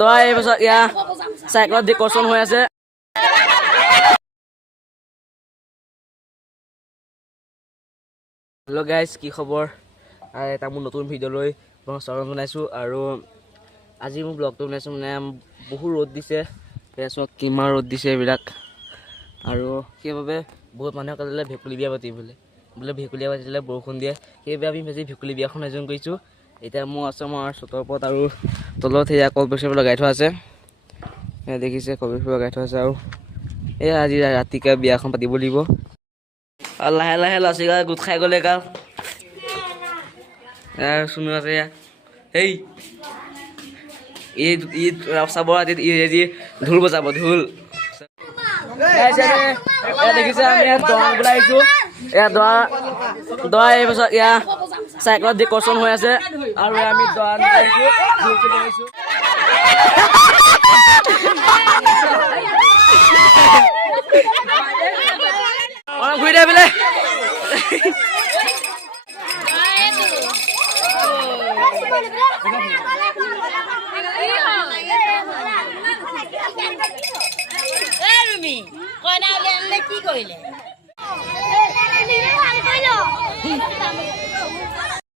দৰা এই বছৰ ইয়াৰ চাইকেলত ডেকৰেশ্যন হৈ আছে। হেল্ল' গাইজ, কি খবৰ? এটা মোৰ নতুন ভিডিঅ'লৈ মই স্বাগতম জনাইছোঁ। আৰু আজি মোৰ ব্লগটো বনাইছোঁ মানে বহুত ৰ'দ দিছে, চোৱা কিমান ৰ'দ দিছে এইবিলাক। আৰু সেইবাবে বহুত মানুহে ক'লে ভেকুলী বিয়া পাতিবলৈ, বোলে ভেকুলী বিয়া পাতিলে বৰষুণ দিয়ে, সেইবাবে আমি আজি ভেকুলী বিয়াখন আয়োজন কৰিছোঁ। এতিয়া মই আছোঁ আমাৰ চটৰ ওপৰত আৰু তলত সেয়া কলগছ লগাই থোৱা আছে, দেখিছে কলগছ লগাই থোৱা আছে। আৰু এয়া আজি ৰাতিকে বিয়াখন পাতিব লাগিব। আৰু লাহে লাহে ল'ৰা ছোৱালীগাল গোট খাই গ'লে গাল শুনো আছে এয়া সেই ঈদ চাব আজি ঢোল বজাব ঢোল। দেখিছে আমি ইয়াত দৰা বোলাই আহিছোঁ। এয়া দৰা এই বছৰ ইয়াৰ চাইকেলত ডেকৰেশ্যন হৈ আছে। আৰু আমি দৰা আহিছোঁ। ঘূৰি দে বোলে। কি কৰিলে?